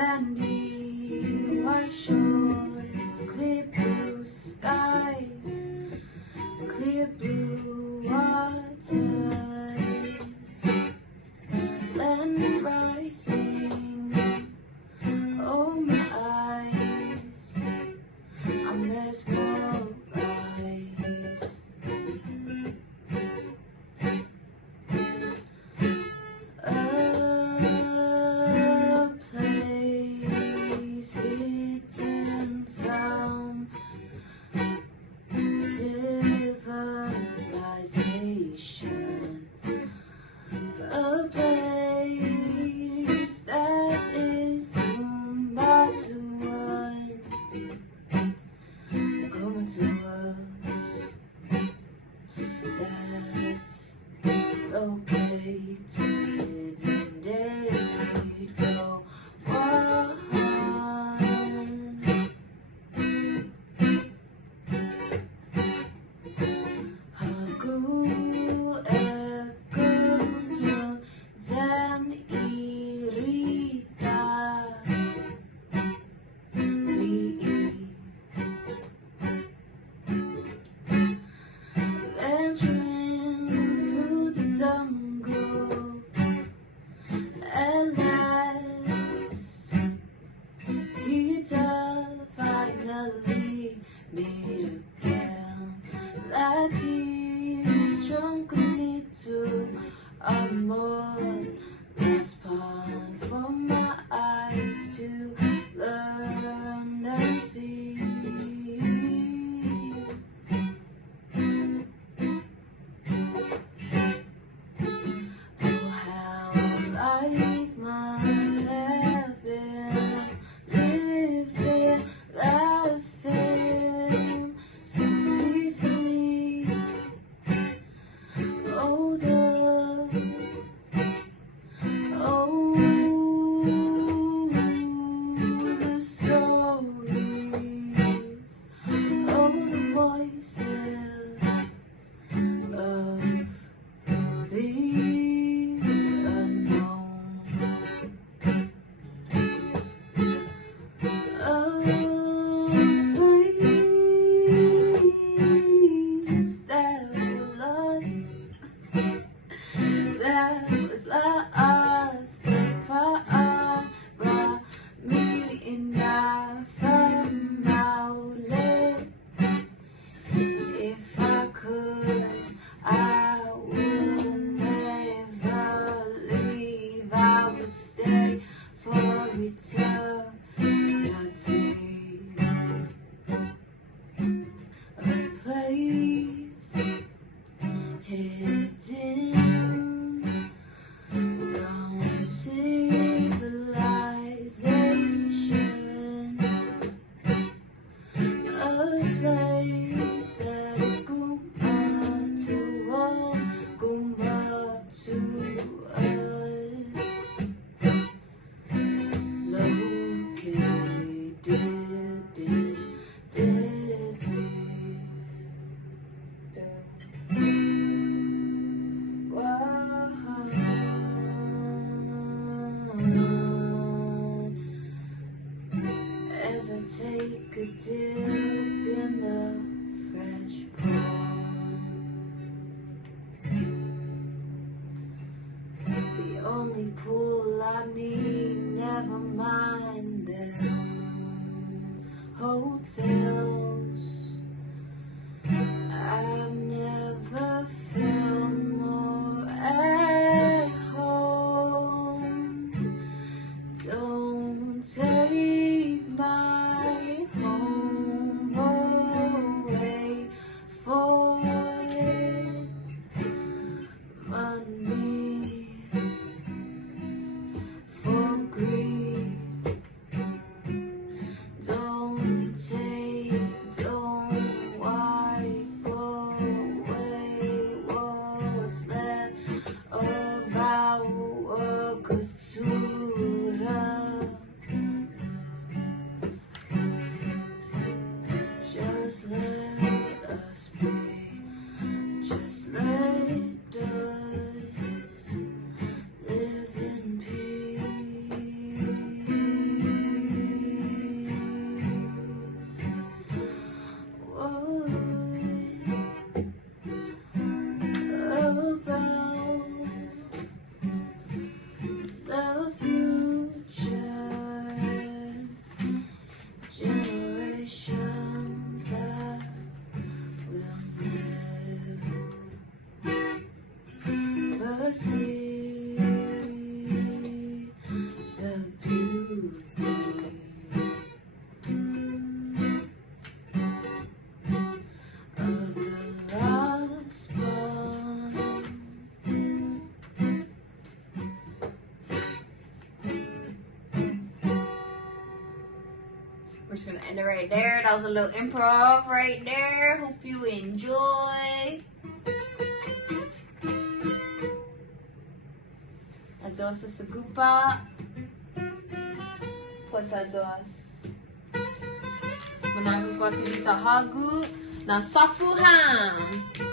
sandy white shores, clear blue skies, clear blue waters, land rising, oh my eyes, I'm mesmerized. A place hidden from civilization, a place that is Kånta to one, Kånta to us, that's located in dead go on. Hagu ekunyo zan irita venturing through the jungle, alas, Peter finally meet again. That is drunk into a more last pond for my eyes to learn and see. Life must have been living, laughing so peacefully. Oh, the stories, oh, the voices of the that was lost for me in from outlet. If I could, I would never leave. I would stay for eternity. A place hidden from civilization, a place that is Kånta to one, Kånta to us, located in as I take a dip in the fresh pond, the only pool I need, never mind them hotels. I've never felt more at home. Don't take my home away for money, for greed. Don't wipe away what's left of our cultura. Just let us be, just let us live in peace. We're just gonna end it right there. That was a little improv right there. Hope you enjoy. Adios sa sagupa. Pues adios. Managagawa dito hagu na safuhan.